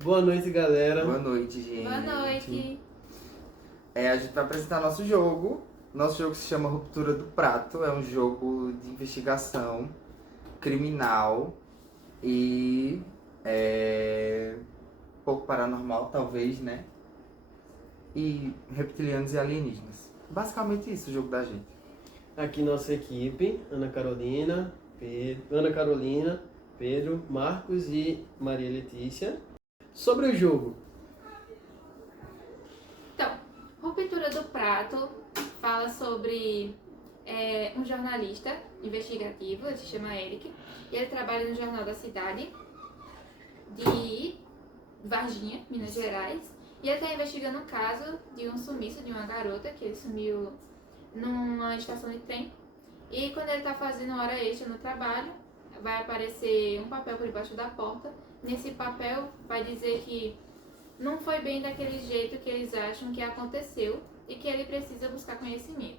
Boa noite, galera. Boa noite, gente. Boa noite. A gente vai apresentar nosso jogo. Nosso jogo se chama Ruptura do Prato. É um jogo de investigação criminal e um pouco paranormal, talvez, né? E reptilianos e alienígenas. Basicamente isso, o jogo da gente. Aqui nossa equipe, Ana Carolina, Pedro, Marcos e Maria Letícia. Sobre o jogo, Então, Ruptura do Prato fala sobre um jornalista investigativo, ele se chama Eric, e ele trabalha no Jornal da Cidade de Varginha, Minas Gerais, e ele está investigando um caso de um sumiço de uma garota que ele sumiu numa estação de trem. E quando ele está fazendo hora extra no trabalho, vai aparecer um papel por debaixo da porta. Nesse papel vai dizer que não foi bem daquele jeito que eles acham que aconteceu e que ele precisa buscar conhecimento.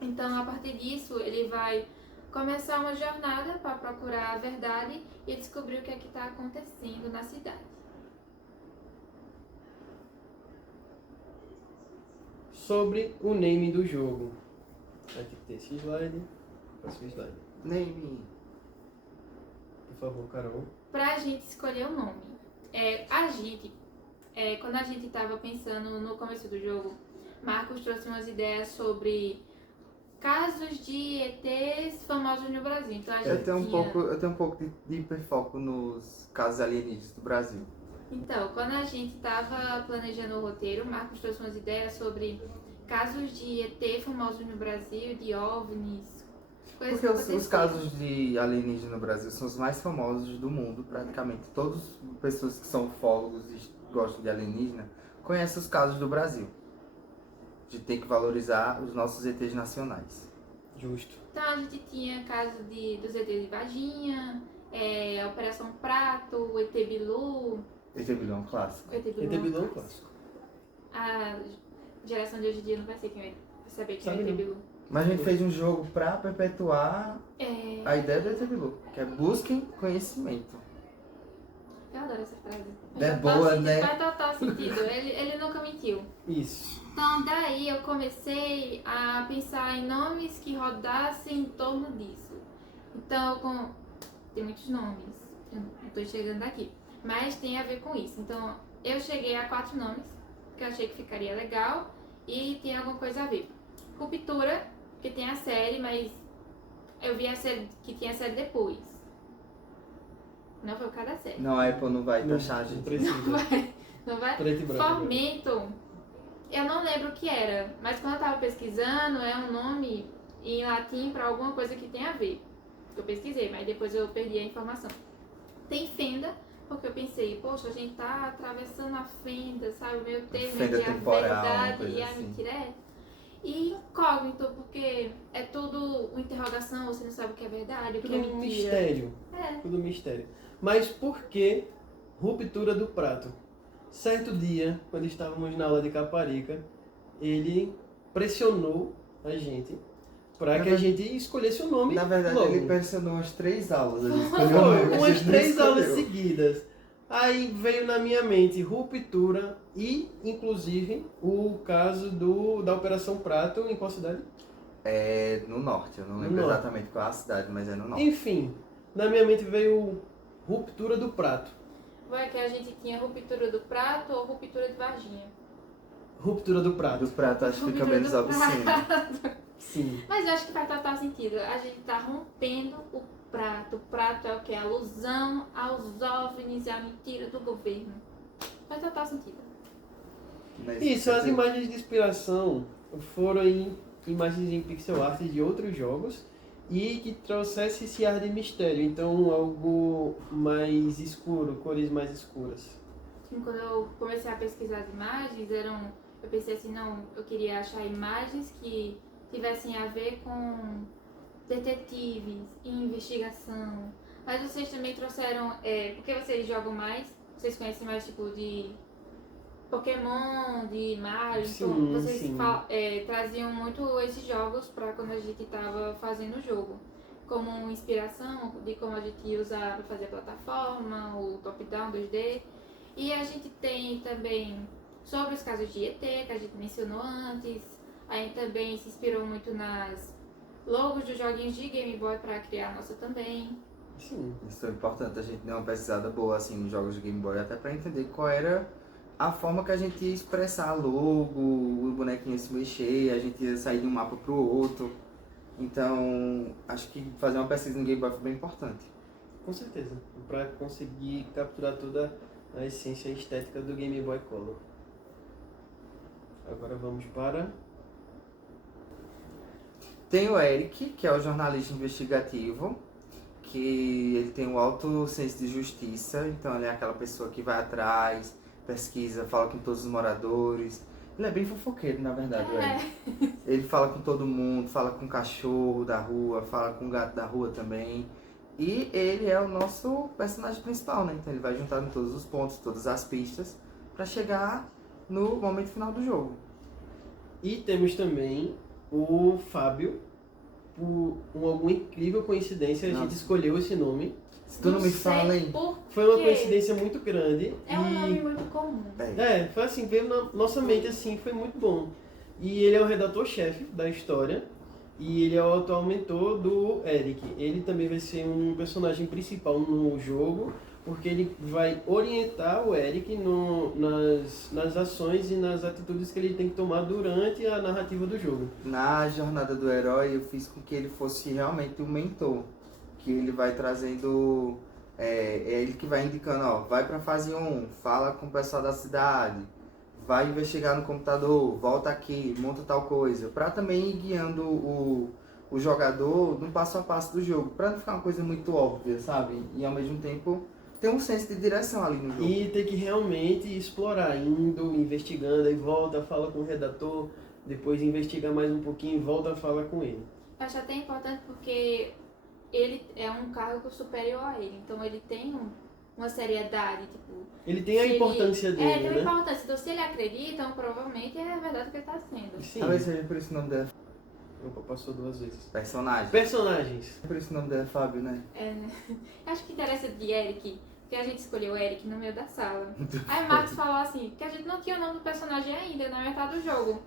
Então, a partir disso, ele vai começar uma jornada para procurar a verdade e descobrir o que é que está acontecendo na cidade. sobre o name do jogo. Vai ter que ter esse slide. Próximo slide. Name. Por favor, Carol. Pra gente escolher o nome. Quando a gente estava pensando no começo do jogo, Marcos trouxe umas ideias sobre casos de ETs famosos no Brasil. Então a gente Eu tenho um pouco de hiperfoco nos casos alienígenas do Brasil. Então, quando a gente estava planejando o roteiro, Marcos trouxe umas ideias sobre casos de ET famosos no Brasil, de OVNIs, coisas Porque que os aconteceram. casos de alienígena no Brasil são os mais famosos do mundo, praticamente. Todas as pessoas que são ufólogos e gostam de alienígena conhecem os casos do Brasil. De ter que valorizar os nossos ETs nacionais. Justo. Então a gente tinha caso dos ETs de Varginha, a Operação Prato, o ET Bilu. ET Bilu é um clássico. ET ET Bilu Bilu é um clássico. A geração de hoje em dia não vai ser quem vai saber quem é o Sabe ET não. Bilu. Mas a gente fez um jogo pra perpetuar É, a ideia do ET Bilu, que é busquem conhecimento. eu adoro essa frase. É boa, né? Faz total sentido. Ele nunca mentiu. Isso. Então, daí eu comecei a pensar em nomes que rodassem em torno disso. Então, tem muitos nomes, eu não estou chegando aqui, mas tem a ver com isso. Então, eu cheguei a 4 nomes, que eu achei que ficaria legal e tem alguma coisa a ver. Ruptura, que tem a série, mas eu vi a série que tinha a série depois. Não foi por causa da série. Não, a Apple não vai Não, taxar a não gente. precisa. Não vai? Preto e branco. Fomento, eu não lembro o que era, mas quando eu tava pesquisando, é um nome em latim para alguma coisa que tem a ver. Eu pesquisei, mas depois eu perdi a informação. Tem fenda, porque eu pensei, poxa, a gente tá atravessando a fenda, sabe? O meu termo Fenda entre a temporal, verdade coisa e a assim. mentira é. E incógnito, porque é tudo uma interrogação, você não sabe o que é verdade, o que Tudo é um mentira. mistério. É. Tudo mistério. Mas por que ruptura do prato? Certo dia, quando estávamos na aula de Caparica, ele pressionou a gente para que a gente escolhesse o nome Na verdade, logo. ele pressionou umas 3 aulas. A gente escolheu o Foi nome, a umas gente não 3 aulas escolheu. seguidas. Aí veio na minha mente ruptura e, inclusive, o caso da Operação Prato em qual cidade? É no norte, eu não No lembro norte. exatamente qual é a cidade, mas é no norte. Enfim, na minha mente veio ruptura do prato. Vai que a gente tinha ruptura do prato ou ruptura de Varginha. Ruptura do prato. Do prato acho que fica Ruptura menos do obsceno. prato. Sim. Mas eu acho que faz total sentido. A gente tá rompendo o prato. O prato é o que? Alusão aos OVNIs e à mentira do governo. Faz total sentido. Mas Isso, as você- imagens de inspiração foram imagens em pixel art de outros jogos e que trouxesse esse ar de mistério, então algo mais escuro, cores mais escuras. Quando eu comecei a pesquisar as imagens, eu pensei assim, não, eu queria achar imagens que tivessem a ver com detetives e investigação. Mas vocês também trouxeram, porque vocês jogam mais, vocês conhecem mais tipo de Pokémon, de Mario, Sim, então vocês sim. traziam muito esses jogos para quando a gente estava fazendo o jogo. Como inspiração de como a gente ia usar para fazer a plataforma, o top-down 2D. E a gente tem também sobre os casos de ET, que a gente mencionou antes. A gente também se inspirou muito nas logos dos joguinhos de Game Boy para criar a nossa também. Sim. Isso é importante, a gente deu uma pesquisada boa assim nos jogos de Game Boy, até pra entender qual era a forma que a gente ia expressar a logo, o bonequinho se mexer, a gente ia sair de um mapa pro outro. Então, acho que fazer uma pesquisa no Game Boy foi bem importante. Com certeza. Para conseguir capturar toda a essência estética do Game Boy Color. Agora vamos para... Tem o Eric, que é o jornalista investigativo, que ele tem um alto senso de justiça, então ele é aquela pessoa que vai atrás, pesquisa, fala com todos os moradores. Ele é bem fofoqueiro, na verdade, o Eric. Ele fala com todo mundo, fala com o cachorro da rua, fala com o gato da rua também. E ele é o nosso personagem principal, né? Então ele vai juntando todos os pontos, todas as pistas, pra chegar no momento final do jogo. E temos também o Fábio. Por alguma incrível coincidência, a Nossa. gente escolheu esse nome. Se tu não me fala, hein? Foi uma coincidência muito grande. É um nome muito comum. Foi assim, veio na nossa mente assim, foi muito bom. E ele é o redator-chefe da história. E ele é o atual mentor do Eric. Ele também vai ser um personagem principal no jogo, porque ele vai orientar o Eric nas ações e nas atitudes que ele tem que tomar durante a narrativa do jogo. Na jornada do herói, eu fiz com que ele fosse realmente um mentor. Que ele vai trazendo... É ele que vai indicando, ó, vai pra fase 1, fala com o pessoal da cidade, vai investigar no computador, volta aqui, monta tal coisa. Pra também ir guiando o jogador no passo a passo do jogo. Pra não ficar uma coisa muito óbvia, sabe? E ao mesmo tempo ter um senso de direção ali no jogo. E ter que realmente explorar, indo, investigando, aí volta, fala com o redator, depois investiga mais um pouquinho e volta, fala com ele. Eu acho até importante porque ele é um cargo superior a ele, então ele tem uma seriedade, tipo... Ele tem a importância dele, tem né? uma importância. Então, se ele acredita, então provavelmente é verdade o que ele está sendo. Sim. Talvez seja por isso o nome dela. Opa, passou 2 vezes. Personagem. Personagens. Por isso o nome dela é Fábio, né? Né? Eu acho que interessa de Eric, porque a gente escolheu o Eric no meio da sala. Aí Marcos falou assim, que a gente não tinha o nome do personagem ainda na metade do jogo.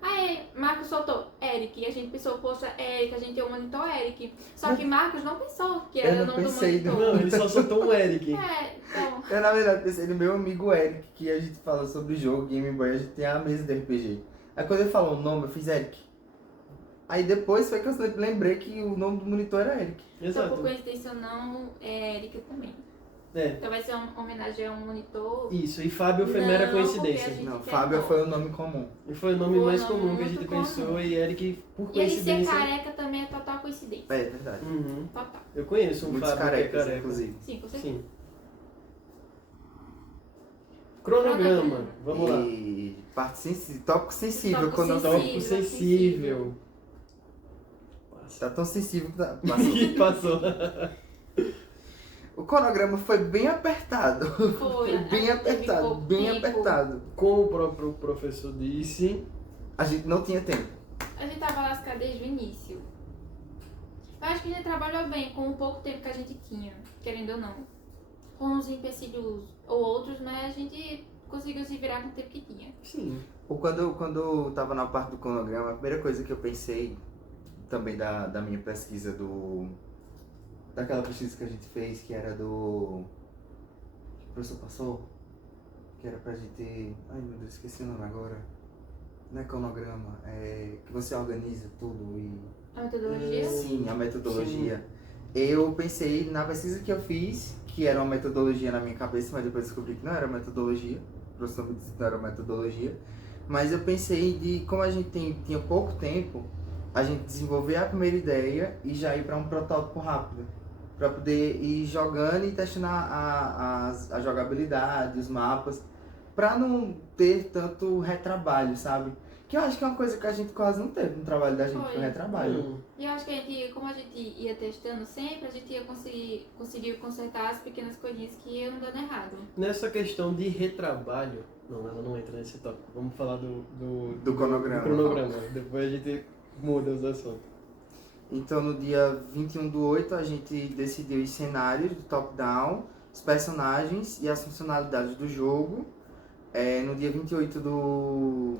Aí Marcos soltou Eric, e a gente pensou, poxa, Eric, a gente tem o monitor Eric. Só que Marcos não pensou que era Eu o não nome do pensei, monitor. Não, ele só soltou um Eric. Então... Eu, na verdade, pensei no meu amigo Eric, que a gente fala sobre o jogo Game Boy, a gente tem a mesa de RPG. Aí quando ele falou o nome, eu fiz Eric. Aí depois foi que eu lembrei que o nome do monitor era Eric. Então, por Exato. coincidência ou não, é Eric também. É, Então vai ser uma homenagem a um monitor. isso. E Fábio foi Não, mera porque a coincidência. gente Não, quer Fábio nome. foi o nome comum. E foi o nome Foi mais um nome comum que a muito gente comum. pensou e Eric, por E ele ser coincidência... careca também é total coincidência. É verdade. Uhum. Total. Eu conheço um Muitos Fábio que é carecas, careca. inclusive. Sim, com certeza. Sim. Cronograma. Vamos lá. E parte sensível, tópico sensível. Tópico Quando sensível. Tópico sensível. tá tão sensível que tá... Que passou. O cronograma foi bem apertado. Foi, bem a gente teve apertado, pouco bem tempo. apertado. Como o próprio professor disse, A gente não tinha tempo. A gente tava lascado desde o início. Eu acho que a gente trabalhou bem com o pouco tempo que a gente tinha, querendo ou não. Com uns empecilhos ou outros, mas a gente conseguiu se virar com o tempo que tinha. sim. Ou quando eu tava na parte do cronograma, a primeira coisa que eu pensei, também da minha pesquisa daquela pesquisa que a gente fez, que era do... que o professor passou, que era pra gente... Ai meu Deus, esqueci o nome agora. Não é cronograma, é que você organiza tudo e... A metodologia? Sim, a metodologia. Eu pensei na pesquisa que eu fiz, que era uma metodologia na minha cabeça, mas depois descobri que não era metodologia. O professor me disse que não era metodologia. Mas eu pensei de, como a gente tinha pouco tempo, a gente desenvolver a primeira ideia e já ir para um protótipo rápido. Para poder ir jogando e testando a jogabilidade, os mapas, para não ter tanto retrabalho, sabe? Que eu acho que é uma coisa que a gente quase não teve no trabalho da gente, Foi. foi retrabalho. Hum. E eu acho que a gente, como a gente ia testando sempre, a gente ia conseguir consertar as pequenas coisinhas que iam dando errado. Nessa questão de retrabalho, não, ela não entra nesse tópico. Vamos falar Do cronograma. do cronograma. Depois a gente muda os assuntos. Então no dia 21/8 a gente decidiu os cenários do top-down, os personagens e as funcionalidades do jogo. No dia 28 do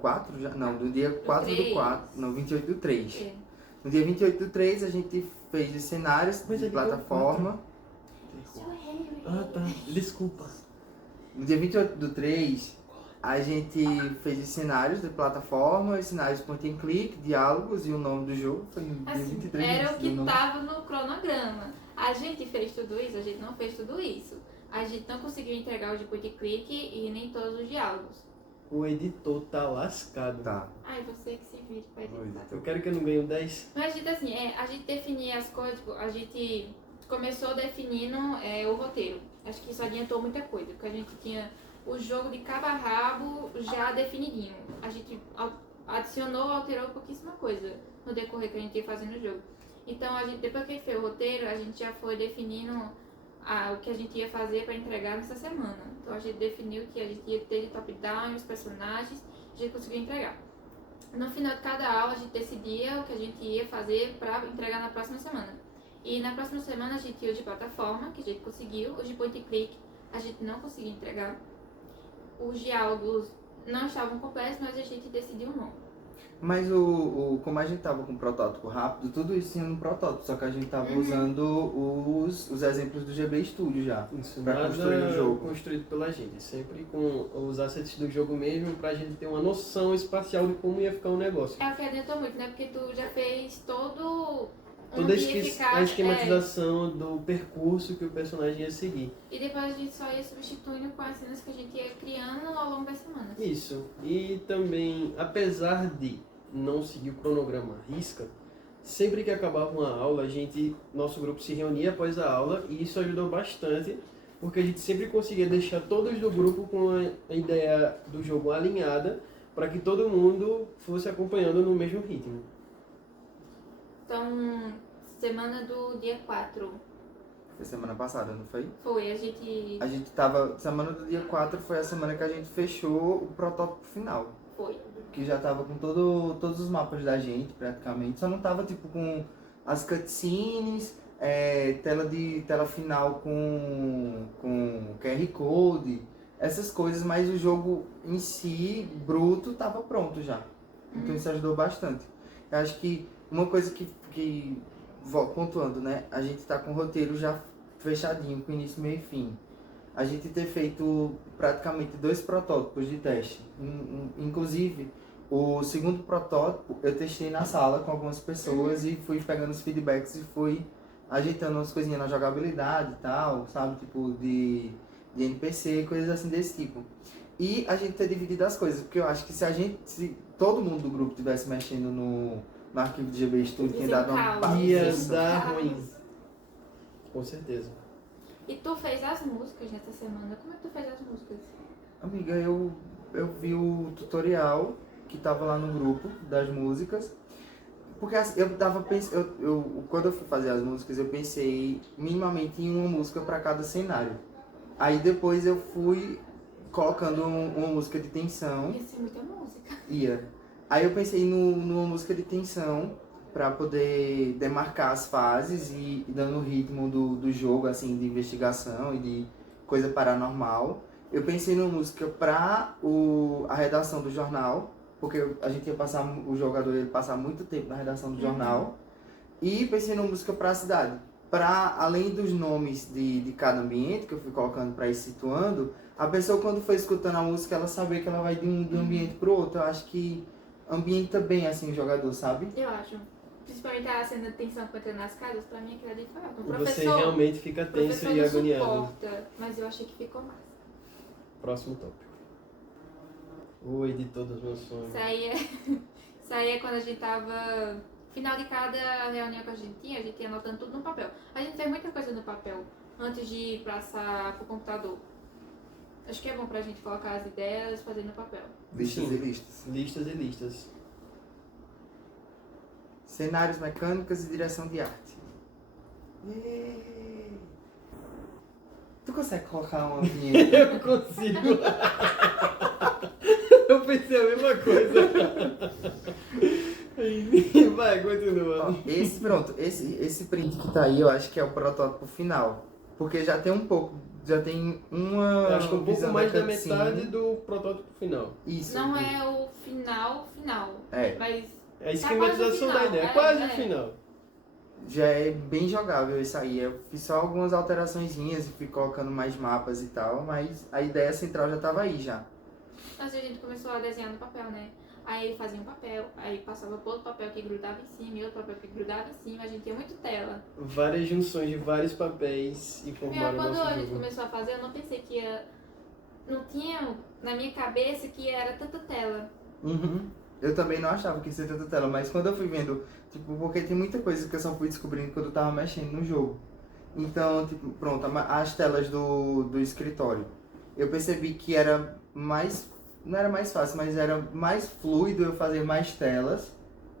4, já? Não, do dia 4 do 4, não, 28 do 3. É. No dia 28 do 3 a gente fez os cenários Mas de ele deu plataforma. Ah, tá. Desculpa. No dia 28 do 3 a gente fez os cenários de plataforma, os cenários point and click, diálogos e o nome do jogo. Foi no dia Assim, 23 era o que do nome. tava no cronograma. A gente fez tudo isso, a gente não fez tudo isso. A gente não conseguiu entregar o de point and click e nem todos os diálogos. O editor tá lascado. Tá. Ai, você que se vire pra Oi, editar. Eu quero que eu não ganhe 10. Mas a gente, assim, a gente definia as coisas, tipo, a gente começou definindo o roteiro. Acho que isso adiantou muita coisa, porque a gente tinha o jogo de cabo a rabo já definidinho. A gente adicionou, alterou pouquíssima coisa no decorrer que a gente ia fazendo o jogo. Então, depois que a gente fez o roteiro, a gente já foi definindo o que a gente ia fazer para entregar nessa semana. Então, a gente definiu que a gente ia ter de top-down, os personagens, a gente conseguiu entregar. No final de cada aula, a gente decidia o que a gente ia fazer para entregar na próxima semana. E na próxima semana, a gente ia o de plataforma, que a gente conseguiu. O de point and click, a gente não conseguiu entregar. Os diálogos não estavam completos, mas a gente decidiu não. Mas como a gente tava com o protótipo rápido, tudo isso tinha no protótipo, só que a gente tava usando os exemplos do GB Studio já. Isso, Pra nada construir o jogo. construído pela gente. Sempre com os assets do jogo mesmo, pra gente ter uma noção espacial de como ia ficar o negócio. É o que adiantou muito, né? Porque tu já fez todo Toda onde ia ficar, a esquematização do percurso que o personagem ia seguir. e depois a gente só ia substituindo com as cenas que a gente ia criando ao longo das semanas. Isso. E também, apesar de não seguir o cronograma à risca, sempre que acabava uma aula, nosso grupo se reunia após a aula e isso ajudou bastante, porque a gente sempre conseguia deixar todos do grupo com a ideia do jogo alinhada, para que todo mundo fosse acompanhando no mesmo ritmo. Então, semana do dia 4 Foi semana passada, não foi? foi, a gente A gente tava. Semana do dia 4 foi a semana que a gente fechou o protótipo final. foi. Que já tava com todos os mapas da gente, praticamente. Só não tava tipo com as cutscenes, tela final com QR Code, essas coisas, mas o jogo em si, bruto, tava pronto já. Então isso ajudou bastante. Eu acho que uma coisa pontuando, né? A gente tá com o roteiro já fechadinho, com início, meio e fim. A gente ter feito praticamente 2 protótipos de teste. Inclusive, o segundo protótipo eu testei na sala com algumas pessoas e fui pegando os feedbacks e fui ajeitando umas coisinhas na jogabilidade e tal, sabe? Tipo de NPC, coisas assim desse tipo. E a gente ter dividido as coisas, porque eu acho que se todo mundo do grupo tivesse mexendo no arquivo de GB Studio, tinha dado uma Ia bagunça. dar ruim. Com certeza. E tu fez as músicas nessa semana. Como é que tu fez as músicas? Amiga, eu vi o tutorial que tava lá no grupo das músicas. Porque assim, eu tava pensando, quando eu fui fazer as músicas, eu pensei minimamente em uma música para cada cenário. Aí depois eu fui colocando uma música de tensão. Ia ser muita música. Ia. Aí eu pensei numa música de tensão para poder demarcar as fases e dando o ritmo do jogo, assim, de investigação e de coisa paranormal. Eu pensei numa música para a redação do jornal, porque a gente o jogador ia passar muito tempo na redação do jornal. E pensei numa música para a cidade. Para, além dos nomes de cada ambiente que eu fui colocando para ir situando, a pessoa quando for escutando a música, ela saber que ela vai de um ambiente para o outro. Eu acho que ambienta bem assim o jogador, sabe? Eu acho. Principalmente a cena de tensão que entra nas casas, pra mim aquilo ali foi ótimo. O Você realmente fica tenso e não agoniado. suporta, mas eu achei que ficou massa. Próximo tópico. O editor dos meus sonhos. Isso aí é quando a gente tava... Final de cada reunião que a gente ia anotando tudo no papel. A gente fez muita coisa no papel antes de passar pro computador. Acho que é bom pra gente colocar as ideias e fazer no papel. Listas Sim. e listas. Listas e listas. Cenários, mecânicas e direção de arte. Yay! Tu consegue colocar uma vinheta? Eu consigo. Eu pensei a mesma coisa. Vai, continua. Ó, esse print que tá aí, eu acho que é o protótipo final. Porque já tem um pouco, já tem uma Eu acho que um pouco visão mais da cutscene. metade do protótipo final. Isso. Não é o final, É. mas É a Tá esquematização quase o da final, ideia, é, quase é. o final. Já é bem jogável isso aí. Eu fiz só algumas alteraçõezinhas e fui colocando mais mapas e tal, mas a ideia central já tava aí já. antes a gente começou a desenhar no papel, né? Aí fazia um papel, aí passava por outro papel que grudava em cima e outro papel que grudava em cima, a gente tinha muito tela. Várias junções de vários papéis e E formaram o quando nosso a gente jogo. começou a fazer, eu não pensei que ia. Não tinha na minha cabeça que era tanta tela. Uhum. Eu também não achava que ia ser tanta tela, mas quando eu fui vendo, tipo, porque tem muita coisa que eu só fui descobrindo quando eu tava mexendo no jogo. Então, tipo, pronto, as telas do escritório. Eu percebi que era mais, não era mais fácil, mas era mais fluido eu fazer mais telas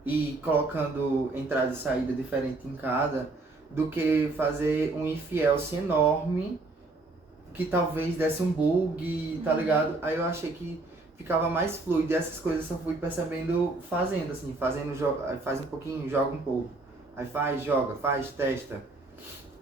e colocando entrada e saída diferente em cada, do que fazer um if else enorme que talvez desse um bug, tá ligado? Aí eu achei que ficava mais fluido e essas coisas eu só fui percebendo fazendo, assim, aí faz um pouquinho, joga um pouco. Aí faz, joga, faz, testa.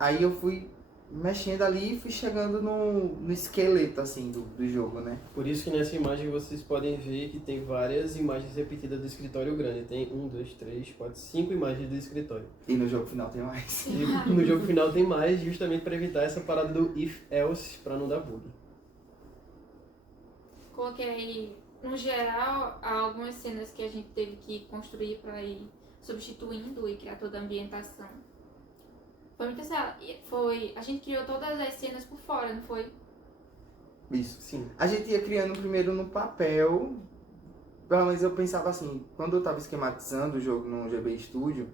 Aí eu fui mexendo ali e fui chegando no esqueleto, assim, do jogo, né? Por isso que nessa imagem vocês podem ver que tem várias imagens repetidas do escritório grande. Tem 1, 2, 3, 4, 5 imagens do escritório. E no jogo final tem mais. E no jogo final tem mais, justamente para evitar essa parada do if else, para não dar bug. Coloquei aí, no geral, algumas cenas que a gente teve que construir para ir substituindo e criar toda a ambientação. Foi muito assim, a gente criou todas as cenas por fora, não foi? Isso. Sim. A gente ia criando primeiro no papel, pelo menos eu pensava assim, quando eu tava esquematizando o jogo no GB Studio,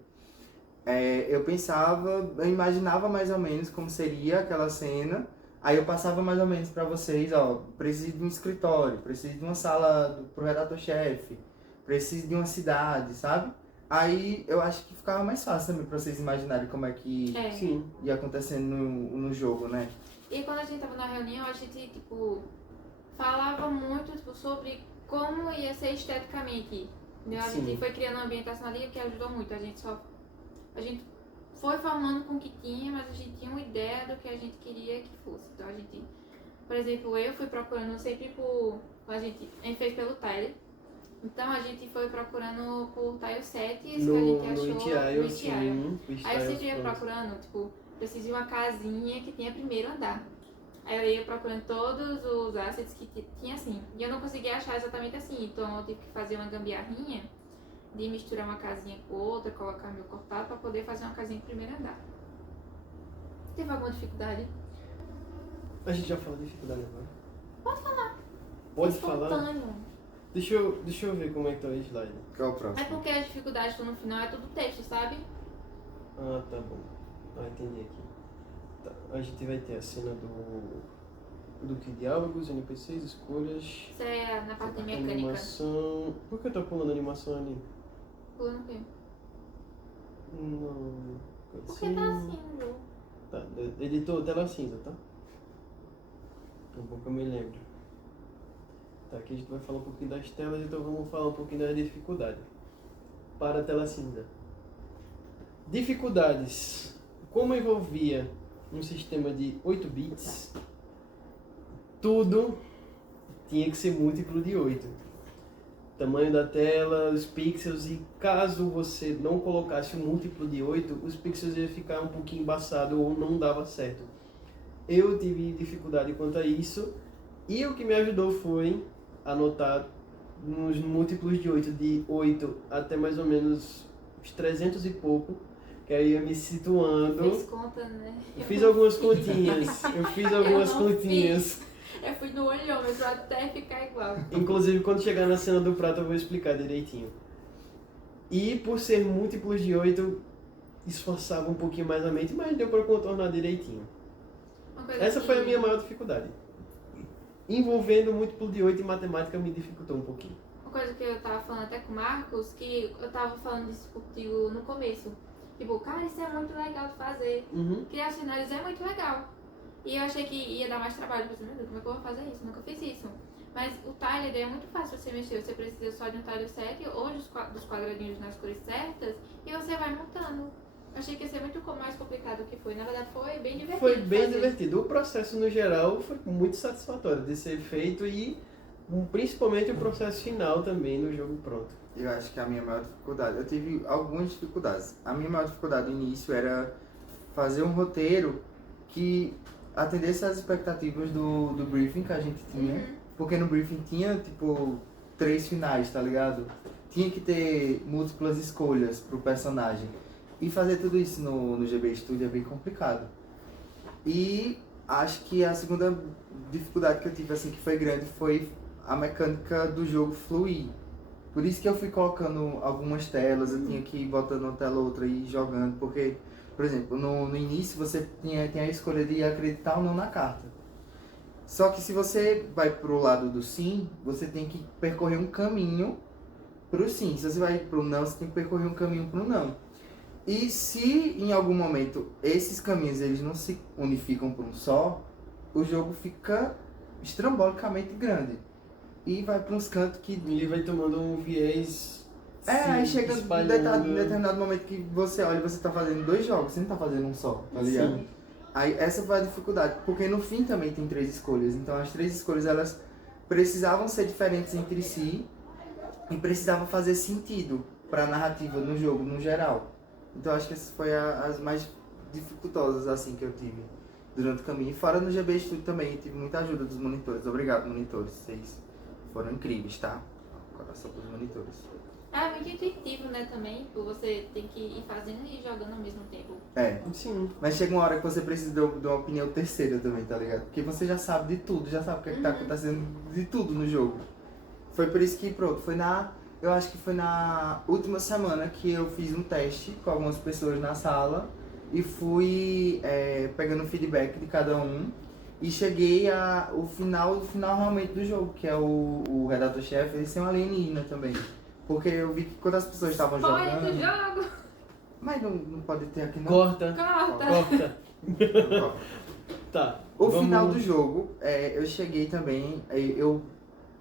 eu imaginava mais ou menos como seria aquela cena, aí eu passava mais ou menos pra vocês, ó, preciso de um escritório, preciso de uma sala pro redator-chefe, preciso de uma cidade, sabe? Aí eu acho que ficava mais fácil também pra vocês imaginarem como é que É. Sim. ia acontecendo no jogo, né? E quando a gente tava na reunião, a gente, tipo, falava muito, tipo, sobre como ia ser esteticamente. Entendeu? A Sim. gente foi criando uma ambientação ali que ajudou muito. A gente foi formando com o que tinha, mas a gente tinha uma ideia do que a gente queria que fosse. Então a gente, por exemplo, eu fui procurando sempre a gente fez pelo Tyler. Então a gente foi procurando por tile sets que a gente achou No Itch.io, sim. Aí eu sempre ia procurando, tipo, preciso de uma casinha que tenha primeiro andar. Aí eu ia procurando todos os assets que tinha assim. E eu não conseguia achar exatamente assim, então eu tive que fazer uma gambiarrinha de misturar uma casinha com outra, colocar meu cortado pra poder fazer uma casinha de primeiro andar. Teve alguma dificuldade? A gente já falou de dificuldade agora. Pode falar. Pode falar? Espontâneo. Deixa eu ver como é que tá o slide. Qual é o próximo? É porque as dificuldades estão no final, é tudo texto, sabe? Ah, tá bom. Ah, entendi aqui. Tá. A gente vai ter a cena do que diálogos, NPCs, escolhas, Isso é na parte de mecânica. animação. Por que eu tô pulando animação ali? Pulando o quê? Não. Porque tá assim no jogo. Tá, editor, tela cinza, tá? Um pouco eu me lembro. Tá, aqui a gente vai falar um pouquinho das telas, então vamos falar um pouquinho das dificuldades. Para a tela cinza. Dificuldades. Como envolvia um sistema de 8 bits, tudo tinha que ser múltiplo de 8. Tamanho da tela, os pixels, e caso você não colocasse um múltiplo de 8, os pixels iam ficar um pouquinho embaçado ou não dava certo. Eu tive dificuldade quanto a isso, e o que me ajudou foi anotar nos múltiplos de 8 até mais ou menos uns 300 e pouco, que aí ia me situando. Fez conta, né? Eu fiz algumas continhas. Eu fui no olhômetro até ficar igual. Inclusive, quando chegar na cena do prato, eu vou explicar direitinho. E por ser múltiplos de 8, esforçava um pouquinho mais a mente, mas deu para contornar direitinho. Essa foi a minha maior dificuldade. Envolvendo múltiplo de 8 em matemática me dificultou um pouquinho. Uma coisa que eu tava falando até com o Marcos, que eu tava falando disso contigo no começo. Tipo, cara, isso é muito legal de fazer. Uhum. Criar cenários é muito legal. E eu achei que ia dar mais trabalho. Eu pensei, meu Deus, como é que eu vou fazer isso? Nunca fiz isso. Mas o Tiler é muito fácil você mexer. Você precisa só de um Tiler set ou dos quadradinhos nas cores certas e você vai montando. Achei que ia ser muito mais complicado do que foi. Na verdade, foi bem divertido. Foi bem fazer. divertido. O processo, no geral, foi muito satisfatório de ser feito e principalmente o processo final também no jogo pronto. Eu acho que a minha maior dificuldade, eu tive algumas dificuldades. A minha maior dificuldade no início era fazer um roteiro que atendesse às expectativas do briefing que a gente tinha. Porque no briefing tinha, tipo, 3 finais, tá ligado? Tinha que ter múltiplas escolhas pro personagem. E fazer tudo isso no GB Studio é bem complicado. E acho que a segunda dificuldade que eu tive, assim, que foi grande, foi a mecânica do jogo fluir. Por isso que eu fui colocando algumas telas, eu tinha que ir botando uma tela ou outra e ir jogando, porque, por exemplo, no início você tinha a escolha de acreditar ou não na carta. Só que se você vai pro lado do sim, você tem que percorrer um caminho pro sim. Se você vai pro não, você tem que percorrer um caminho pro não. E se em algum momento esses caminhos eles não se unificam por um só, o jogo fica estrambolicamente grande. E vai para uns cantos que... Ele vai tomando um viés. aí se chega em espalhando. determinado momento que você olha e você tá fazendo 2 jogos, você não tá fazendo um só, tá ligado? Sim. Aí essa foi a dificuldade, porque no fim também tem 3 escolhas. Então as 3 escolhas elas precisavam ser diferentes entre si e precisavam fazer sentido para a narrativa no jogo, no geral. Então acho que essas foi as mais dificultosas assim que eu tive durante o caminho. E fora no GB Studio também, eu tive muita ajuda dos monitores. Obrigado, monitores. Vocês foram incríveis, tá? Coração pros monitores. É muito intuitivo, né, também. Você tem que ir fazendo e jogando ao mesmo tempo. Sim. Mas chega uma hora que você precisa de uma opinião terceira também, tá ligado? Porque você já sabe de tudo, já sabe o que, é que tá acontecendo de tudo no jogo. Foi por isso que, pronto, eu acho que foi na última semana que eu fiz um teste com algumas pessoas na sala e fui pegando feedback de cada um e cheguei ao final realmente do jogo, que é o redator-chefe, ele ser um alienígena também. Porque eu vi que quando as pessoas estavam Spoiler do jogando... jogo! Mas não pode ter aqui não. Corta. Corta! Corta. Tá. O vamos- final do jogo, eu cheguei também, eu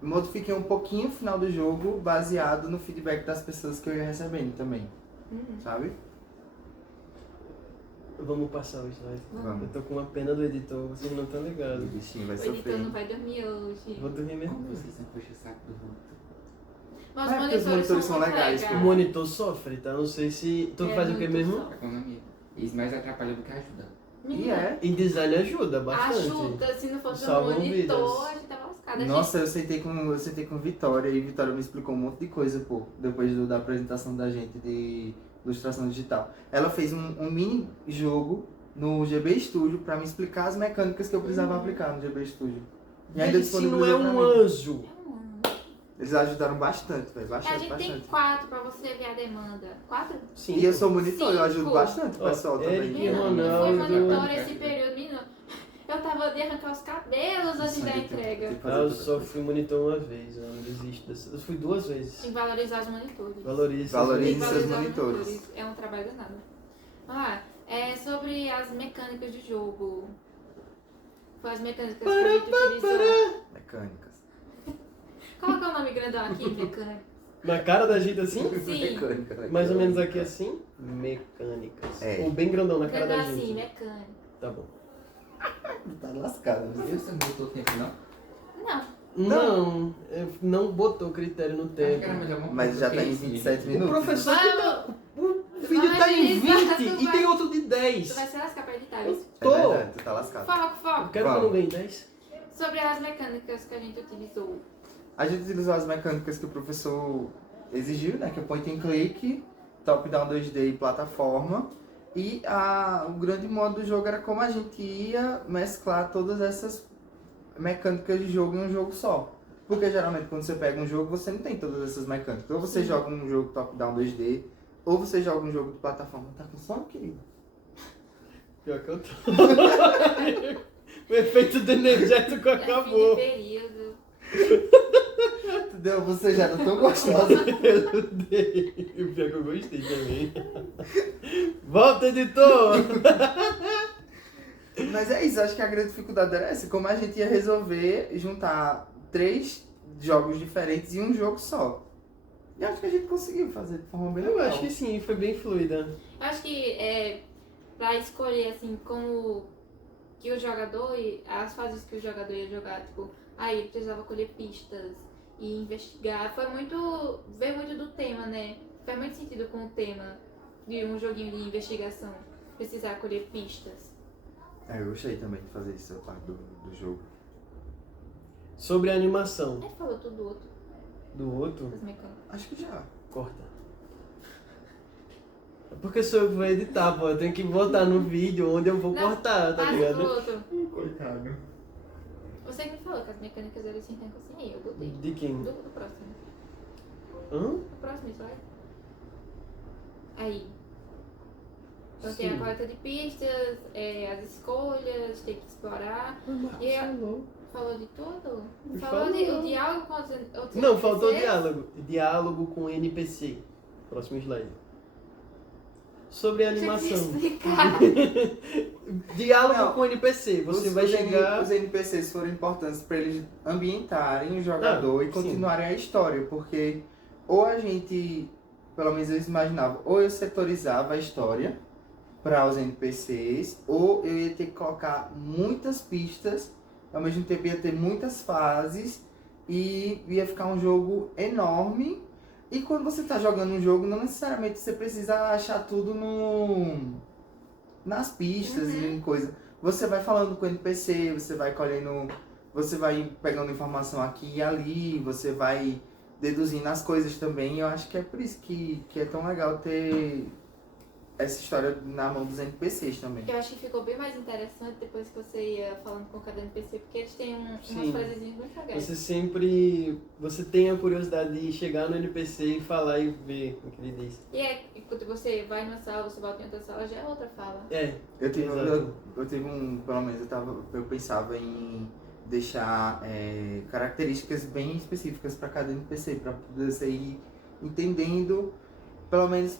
modifiquei um pouquinho o final do jogo baseado no feedback das pessoas que eu ia recebendo também, sabe? Vamos passar o slide. Vamos. Eu tô com uma pena do editor, vocês não estão O ligados. bichinho vai O editor sofrer. não vai dormir hoje. Vou dormir mesmo. Como você sempre puxa o saco do Hulk? Mas É, porque os monitores são muito legais. O monitor sofre, tá? Não sei se... Tu É faz o que muito mesmo? só. Economia. Isso mais atrapalha do que ajuda. E é. Em design ajuda bastante. Ajuda, se não fosse um Salvam monitor, vidas. a gente tava lascada. Nossa, eu sentei com Vitória e Vitória me explicou um monte de coisa, pô, depois da apresentação da gente de ilustração digital. Ela fez um mini jogo no GB Studio pra me explicar as mecânicas que eu precisava aplicar no GB Studio. E ainda Se não é disponibilizou um pra mim. anjo. Eles ajudaram bastante, velho, A bastante, gente tem bastante. 4 pra você ver a demanda. 4? Sim. E eu sou monitor, eu ajudo Cinco. bastante o Ó, pessoal Eric também. e Eu Ronaldo. fui monitor esse período, menino. Eu tava de arrancar os cabelos antes da entrega. Ah, eu só fui monitor uma vez, eu não desisto dessa. Eu fui 2 vezes. Tem que valorizar os monitores. Valorize. Valorize. Tem que seus valorizar os monitores. É um trabalho danado. É sobre as mecânicas de jogo. Foi as mecânicas que a gente utilizou. Mecânicas. Coloca o nome grandão aqui, mecânica. Na cara da gente assim? Sim. Mecânica, né? Mais ou menos aqui assim? Mecânicas. É. Ou bem grandão na cara Grandão da assim, gente. mecânica. Tá bom. Tá lascado, né? Você não botou tempo, não? Não. Não, não botou critério no Acho que era tempo. melhor uma Mas coisa já que tá em esse 27 vídeo. O minutos. professor que tá... O vídeo Mas tá em ele 20 vai- e vai- tem outro de Tu 10. vai se lascar pra editar Eu isso. É tô. verdade, tu tá lascado. Foco, Eu foco. quero que eu não Vamos. ganhe 10. Sobre as mecânicas que a gente utilizou. A gente utilizou as mecânicas que o professor exigiu, né? Que é point and click, top-down 2D e plataforma. E o grande modo do jogo era como a gente ia mesclar todas essas mecânicas de jogo em um jogo só. Porque geralmente quando você pega um jogo, você não tem todas essas mecânicas. Ou você joga um jogo top-down 2D, ou você joga um jogo de plataforma. Tá com sono, querido? Pior que eu tô. O efeito do energético É fim de acabou. período. Entendeu? Você já não tão gostosa. Eu dei. E o pior que eu gostei também. Volta, editor! Mas é isso, acho que a grande dificuldade era essa. Como a gente ia resolver juntar 3 jogos diferentes em um jogo só. E acho que a gente conseguiu fazer de forma bem Eu legal. acho que sim, foi bem fluida. Eu acho que pra escolher, assim, como que o jogador, as fases que o jogador ia jogar, tipo, aí ele precisava colher pistas e investigar. Veio muito do tema, né? Faz muito sentido com o tema de um joguinho de investigação, precisar colher pistas. Eu gostei também de fazer isso, a parte do jogo. Sobre a animação A gente falou tudo do outro, do outro, das mecânicas. Acho que já. corta. É porque sou eu que vou editar, pô. Eu tenho que botar no vídeo onde eu vou Não, cortar, tá Passa pro ligado? outro. Coitado. Você que me falou que as mecânicas eram assim, tem assim, eu botei. De quem? Do próximo. Hã? O próximo slide. Aí. Então tem a Sim. coleta de pistas, as escolhas, tem que explorar. E a- Falou. Falou de tudo? Me Falou falou. o diálogo com os outros Não, faltou NPCs? diálogo. Diálogo com NPC. Próximo slide. Sobre a Tinha que animação. explicar. Diálogo Não. com NPC. Você Os- vai os chegar. Os NPCs foram importantes para eles ambientarem o jogador e sim. continuarem a história, porque ou a gente, pelo menos eu imaginava, ou eu setorizava a história para os NPCs, ou eu ia ter que colocar muitas pistas, ao mesmo tempo ia ter muitas fases e ia ficar um jogo enorme. E quando você está jogando um jogo, não necessariamente você precisa achar tudo nas pistas e em coisa. Você vai falando com o NPC, você vai colhendo, você vai pegando informação aqui e ali, você vai deduzindo as coisas também. Eu acho que é por isso que é tão legal ter essa história na mão dos NPCs também. Eu acho que ficou bem mais interessante depois que você ia falando com cada NPC, porque eles têm umas Sim. frasezinhas muito legais. Você tem a curiosidade de chegar no NPC e falar e ver o que ele diz. E quando você vai numa sala, você volta em outra sala, já é outra fala. É. Eu tive, Exato. eu tive pelo menos eu pensava em deixar características bem específicas para cada NPC, para você ir entendendo, pelo menos,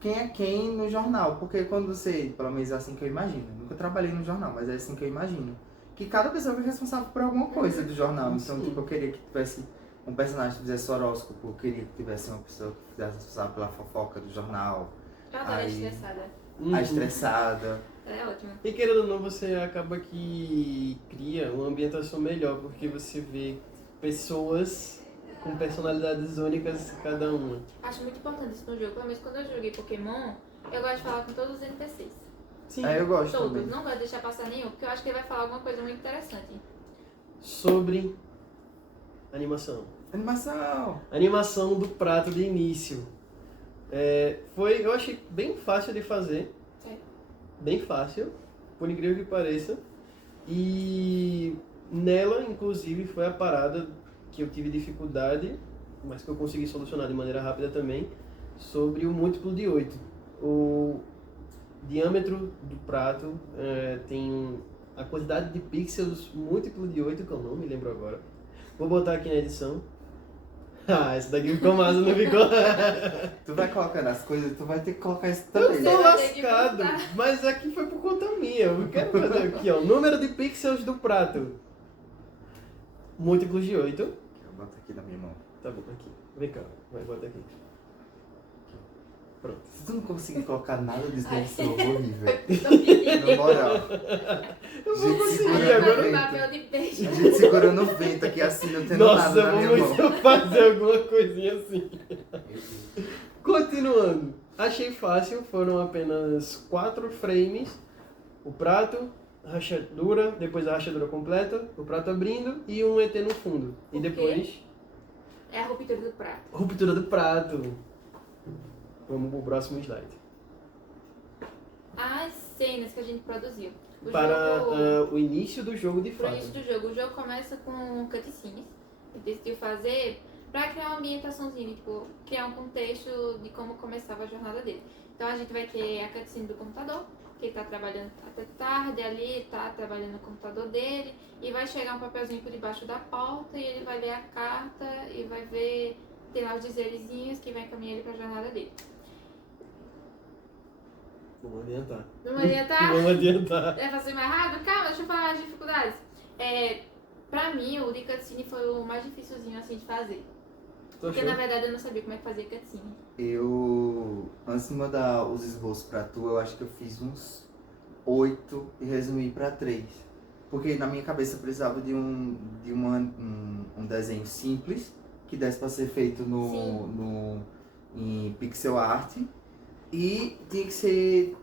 quem é quem no jornal. Porque quando você, pelo menos é assim que eu imagino, nunca trabalhei no jornal, mas é assim que eu imagino, que cada pessoa é responsável por alguma coisa do jornal. Então, Sim. tipo, eu queria que tivesse um personagem que fizesse horóscopo, eu queria que tivesse uma pessoa que fizesse responsável pela fofoca do jornal, Eu adoro a Aí- estressada. Uhum. a estressada. Ela é ótima. E querendo ou não, você acaba que cria uma ambientação melhor, porque você vê pessoas com personalidades únicas cada uma. Acho muito importante isso no jogo. Pelo menos quando eu joguei Pokémon, eu gosto de falar com todos os NPCs. Sim. Aí eu gosto Todos. também. Não gosto de deixar passar nenhum, porque eu acho que ele vai falar alguma coisa muito interessante. Sobre animação. Animação! Animação do prato de início. Eu achei bem fácil de fazer. Sério? Bem fácil, por incrível que pareça. E nela, inclusive, foi a parada que eu tive dificuldade, mas que eu consegui solucionar de maneira rápida também, sobre o múltiplo de 8. O diâmetro do prato tem a quantidade de pixels múltiplo de 8, que eu não me lembro agora. Vou botar aqui na edição. Ah, esse daqui ficou massa, não ficou? Tu vai colocando as coisas, tu vai ter que colocar isso Eu também. tô vai ter que lascado, botar. mas aqui foi por conta minha. Eu quero fazer aqui, ó. Número de pixels do prato. Múltiplos de 8. Eu boto aqui na minha mão. Tá bom, aqui. Vem cá, vai, bota aqui. Pronto. Se tu não conseguir colocar nada disso na edição, eu vou rir, velho. Eu Na moral. Eu vou Gente, conseguir segura agora. bem. papel de peixe. A gente segurando o vento aqui assim, não tendo Nossa, nada na minha vamos mão. fazer alguma coisinha assim. Meu Deus. Continuando. Achei fácil, foram apenas 4 frames. O prato, a rachadura, depois a rachadura completa, o prato abrindo e um ET no fundo. E O quê? depois, É a ruptura do prato. ruptura do prato. Vamos pro próximo slide. As cenas que a gente produziu. O Para jogo, o início do jogo de pro fato. início do jogo. O jogo começa com cutscenes. A gente decidiu fazer pra criar uma ambientaçãozinha, tipo, criar um contexto de como começava a jornada dele. Então a gente vai ter a cutscene do computador, que ele tá trabalhando até tarde ali, tá trabalhando no computador dele, e vai chegar um papelzinho por debaixo da porta e ele vai ler a carta e vai ver, tem lá os dizerezinhos que vai encaminhar ele pra jornada dele. Vamos adiantar. Não adianta. Vamos adiantar. É fazer mais rápido? Calma, deixa eu falar as dificuldades. Pra mim, o de cutscene foi o mais dificilzinho assim de fazer. Porque achou? na verdade eu não sabia como é que fazia cutscene. Antes de mandar os esboços pra tu, eu acho que eu fiz uns 8 e resumi pra 3. Porque na minha cabeça eu precisava de um desenho simples, que desse pra ser feito em pixel art. E tinha que ser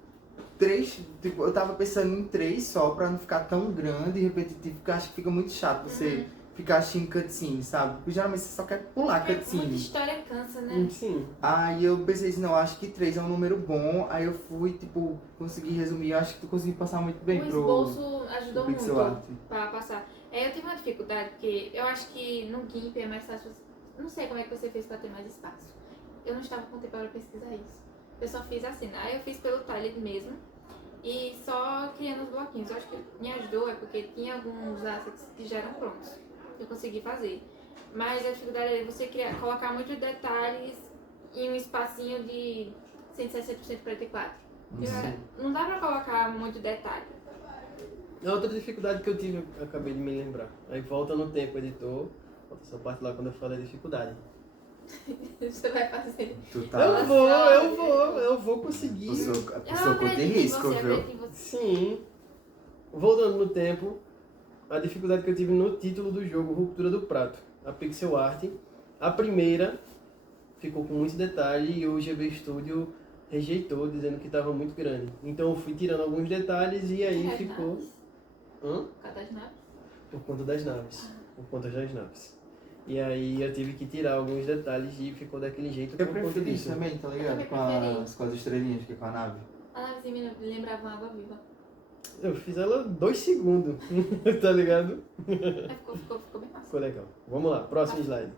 3, tipo, eu tava pensando em 3 só pra não ficar tão grande e repetitivo, porque eu acho que fica muito chato você ficar assistindo cutscene, sabe? Porque geralmente você só quer pular Muita cutscene. história cansa, né? Sim. Aí eu pensei assim, não, acho que 3 é um número bom. Aí eu fui, tipo, consegui resumir. Eu acho que tu conseguiu passar muito bem O pro esboço ajudou muito pixel art. pra passar. Eu tive uma dificuldade, porque eu acho que no GIMP é mais fácil. Não sei como é que você fez pra ter mais espaço. Eu não estava com tempo para pesquisar isso. Eu só fiz assim, aí eu fiz pelo Tiled mesmo. E só criando os bloquinhos. Eu acho que me ajudou é porque tinha alguns assets que já eram prontos. Eu consegui fazer. Mas a dificuldade é você colocar muitos detalhes em um espacinho de 160 por 44. Não dá pra colocar muito detalhe. A outra dificuldade que eu tive, eu acabei de me lembrar. Aí volta no tempo, editor. Volta essa parte lá quando eu falei dificuldade. Você vai fazer. Tu tá. Eu vou conseguir. A pessoa corre risco, viu? acredito em você. Sim. Voltando no tempo, a dificuldade que eu tive no título do jogo, Ruptura do Prato. A pixel art, a primeira ficou com muito detalhe e o GB Studio rejeitou, dizendo que estava muito grande. Então eu fui tirando alguns detalhes e aí As ficou... naves? Hã? Por causa das naves? Por conta das naves. Por conta das naves. E aí eu tive que tirar alguns detalhes e ficou daquele jeito Eu por conta preferi disso. também, tá Eu ligado? também Com as estrelinhas que é com a nave. A navezinha me lembrava uma água viva. Eu fiz ela 2 segundos, tá ligado? Aí ficou bem massa. Ficou legal. Vamos lá, próximo slide.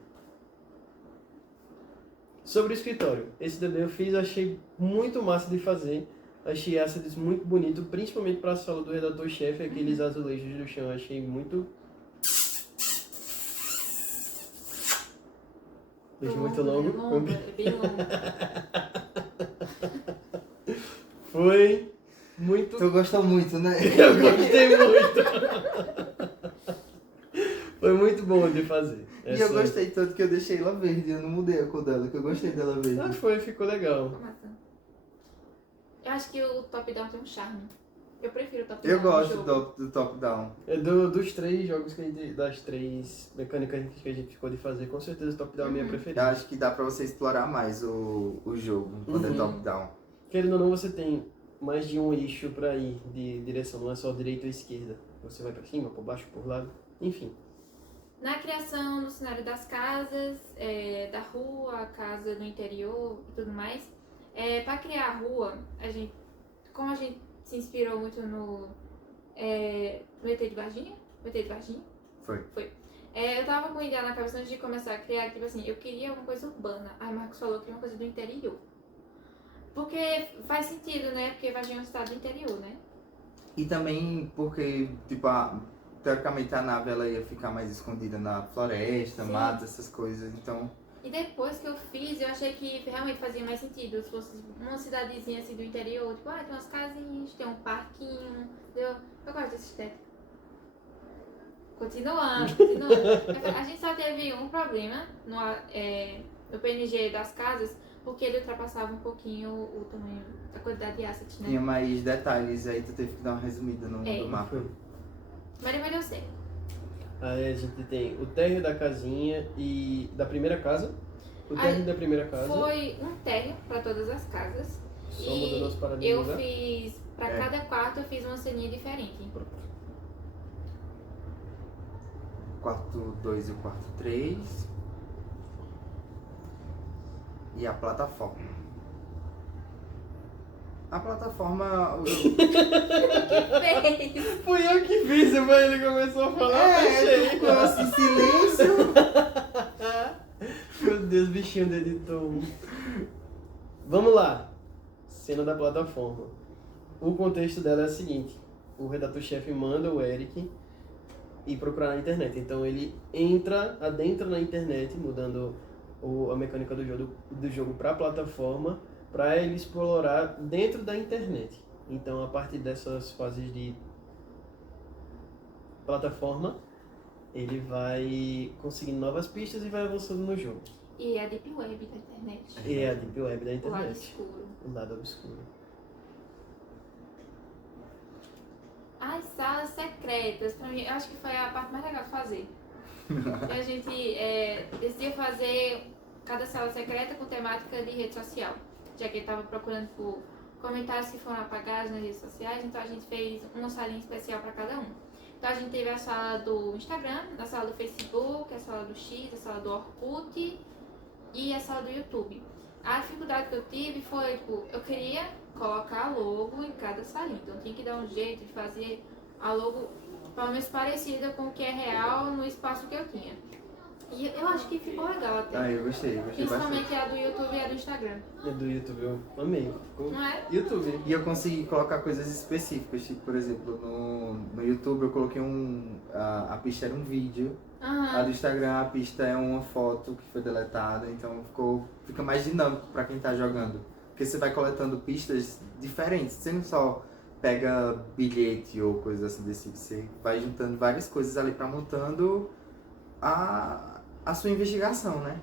Sobre o escritório. Esse também eu fiz, achei muito massa de fazer. Achei assets muito bonito, principalmente para a sala do redator-chefe, aqueles azulejos do chão. Achei muito... Deixa muito longo. É bem longo. Foi muito... Tu gostou muito, né? Eu gostei muito. Foi muito bom de fazer. E eu gostei tanto que eu deixei ela verde, eu não mudei a cor dela, que eu gostei dela verde. Ah, ficou legal. Ficou massa. Eu acho que o top-down tem um charme. Eu prefiro o top-down. Eu gosto no jogo. do top-down. É dos 3 jogos que a gente, das 3 mecânicas que a gente ficou de fazer, com certeza o top-down é a minha Eu preferida. acho que dá pra você explorar mais o jogo quando é top-down. Querendo ou não, você tem mais de um eixo pra ir de direção, não é só direita ou esquerda. Você vai pra cima, por baixo, por lado, enfim. Na criação do cenário das casas, da rua, a casa no interior e tudo mais, para criar a rua, como a gente se inspirou muito no ET de Varginha, Foi. eu tava com a ideia na cabeça antes de começar a criar, tipo assim, eu queria uma coisa urbana. Aí o Marcos falou que queria uma coisa do interior. Porque faz sentido, né? Porque Varginha é um estado do interior, né? E também porque, tipo, teoricamente a nave ela ia ficar mais escondida na floresta, Sim. mata, essas coisas, então... E depois que eu fiz, eu achei que realmente fazia mais sentido. Se fosse uma cidadezinha assim do interior, tipo, tem umas casinhas, tem um parquinho, entendeu? Eu gosto desse estética. Continuando. A gente só teve um problema no PNG das casas, porque ele ultrapassava um pouquinho o tamanho, a quantidade de assets, né? Tinha mais detalhes, aí tu teve que dar uma resumida no mapa. Mas deu certo. Aí a gente tem o térreo da casinha e da primeira casa. O térreo da primeira casa. Foi um térreo para todas as casas. Só E mudando as paradas de eu lugar. fiz, para cada quarto eu fiz uma ceninha diferente. Quarto 2 e o quarto 3. E a plataforma. A plataforma... Fez. Fui eu que fiz, mas ele começou a falar, tu fechei. ficou assim, silêncio. Meu Deus, bichinho do editor. Vamos lá. Cena da plataforma. O contexto dela é o seguinte. O redator-chefe manda o Eric ir procurar na internet. Então ele adentra na internet, mudando a mecânica do jogo para a plataforma, para ele explorar dentro da internet. Então, a partir dessas fases de plataforma, ele vai conseguindo novas pistas e vai avançando no jogo. E a Deep Web da internet. E é a Deep Web da O lado internet. escuro. O lado obscuro. As salas secretas, pra mim, eu acho que foi a parte mais legal de fazer. E a gente decidiu fazer cada sala secreta com temática de rede social. Já que ele estava procurando por comentários que foram apagados nas redes sociais, então a gente fez uma salinha especial para cada um. Então a gente teve a sala do Instagram, a sala do Facebook, a sala do X, a sala do Orkut e a sala do YouTube. A dificuldade que eu tive foi, tipo, eu queria colocar logo em cada salinha, então tinha que dar um jeito de fazer a logo pelo menos parecida com o que é real no espaço que eu tinha. E eu acho que ficou legal até. Ah, eu gostei bastante. Principalmente a do YouTube e a do Instagram. E do YouTube eu amei. Ficou Não é? YouTube. E eu consegui colocar coisas específicas, tipo, por exemplo, no YouTube eu coloquei a pista era um vídeo, a Aham. do Instagram a pista é uma foto que foi deletada, então fica mais dinâmico pra quem tá jogando. Porque você vai coletando pistas diferentes, você não só pega bilhete ou coisas assim desse tipo, você vai juntando várias coisas ali pra montando a sua investigação, né?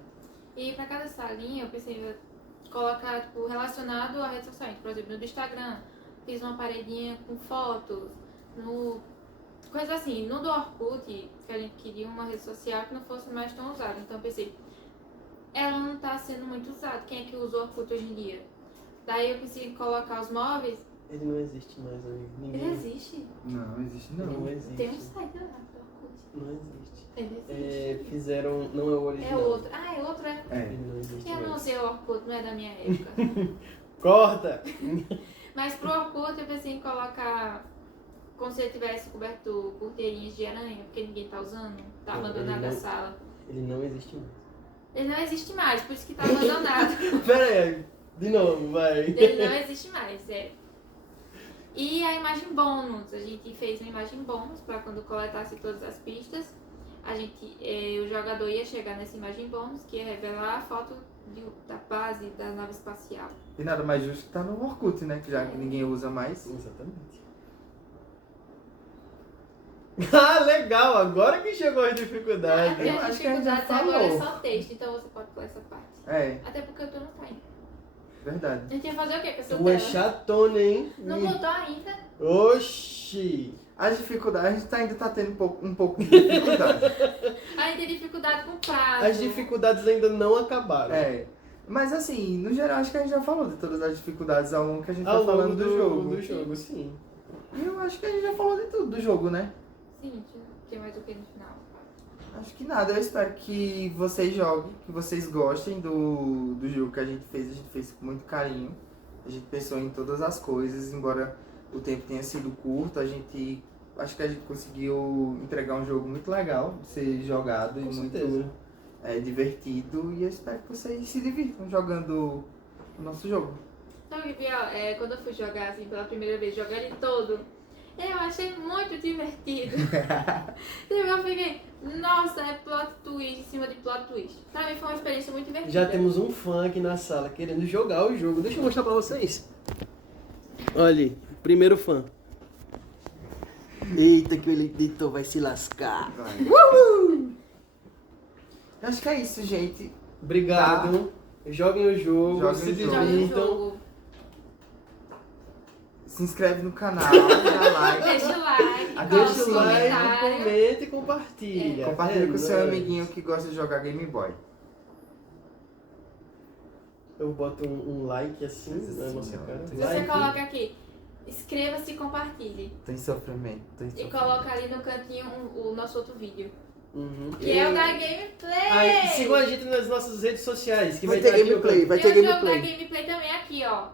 E pra cada salinha eu pensei em colocar, tipo, relacionado à rede social. Por exemplo, no do Instagram, fiz uma paredinha com fotos, coisa assim. No do Orkut, que a gente queria uma rede social que não fosse mais tão usada. Então eu pensei, ela não tá sendo muito usada. Quem é que usa o Orkut hoje em dia? Daí eu pensei em colocar os móveis. Ele não existe mais, amigo. Ele Ninguém. existe. Não, existe não. Não existe. Tem um site lá do Orkut. Não existe. Ele existe. Fizeram. Não é o É original. outro. Ah, é outro, é. É. Ele não existe Eu não mais. usei o Orkut, não é da minha época. Corta! Mas pro Orkut eu pensei em colocar como se ele tivesse coberto corteirinhas de aranha, porque ninguém tá usando, tá Não, abandonado ele a não- sala. Ele não existe mais. Ele não existe mais, por isso que tá abandonado. Pera aí, de novo, vai. Ele não existe mais, é. E a imagem bônus, a gente fez uma imagem bônus para quando coletasse todas as pistas, o jogador ia chegar nessa imagem bônus que ia revelar a foto da base da nave espacial. E nada mais justo que tá no Orkut, né? Que já que ninguém usa mais. Exatamente. Ah, legal! Agora que chegou as dificuldades. E as acho que a gente já dificuldades agora é falou. só texto, então você pode pular essa parte. É, Até porque eu tô no time. verdade. A gente ia fazer o quê com essa Tu é tela? chatona, hein? Não botou ainda? Oxi! As dificuldades, a gente ainda tá tendo um pouco de dificuldade. A gente tem dificuldade com prazo. As dificuldades ainda não acabaram. É. Mas assim, no geral, acho que a gente já falou de todas as dificuldades ao longo que a gente Ao tá longo falando do jogo. Do jogo, sim. E eu acho que a gente já falou de tudo do jogo, né? Sim, tem mais o que no final? Acho que nada, eu espero que vocês joguem, que vocês gostem do jogo que a gente fez com muito carinho. A gente pensou em todas as coisas, embora o tempo tenha sido curto, acho que a gente conseguiu entregar um jogo muito legal de ser jogado e Com muito certeza. divertido, e eu espero que vocês se divirtam jogando o nosso jogo. Sabe o que é pior? Quando eu fui jogar assim pela primeira vez, jogar ele todo, eu achei muito divertido. Eu fiquei, nossa, é plot twist em cima de plot twist. Pra mim foi uma experiência muito divertida. Já temos um fã aqui na sala querendo jogar o jogo. Deixa eu mostrar pra vocês. Olha aí, primeiro fã. Eita, que o editor vai se lascar. Eu acho que é isso, gente. Obrigado. Joguem o jogo, Joguem se o jogo. Joga o divirtam. jogo. Se inscreve no canal, dá like. Deixa o like, Deixa Deixa coloca o um like, comentário. comenta e compartilha. Compartilha com o seu nóis. amiguinho que gosta de jogar Game Boy. Eu boto um like assim na Sim, nossa ó. cara. Você Você Like. coloca aqui, inscreva-se e compartilhe. Tô em sofrimento. E coloca ali no cantinho o nosso outro vídeo. Uhum. Que é o da gameplay. Aí, sigam a gente nas nossas redes sociais. Que vai, Vai ter estar aqui no gameplay, canto. vai Tem ter o jogo da gameplay. gameplay também aqui, ó.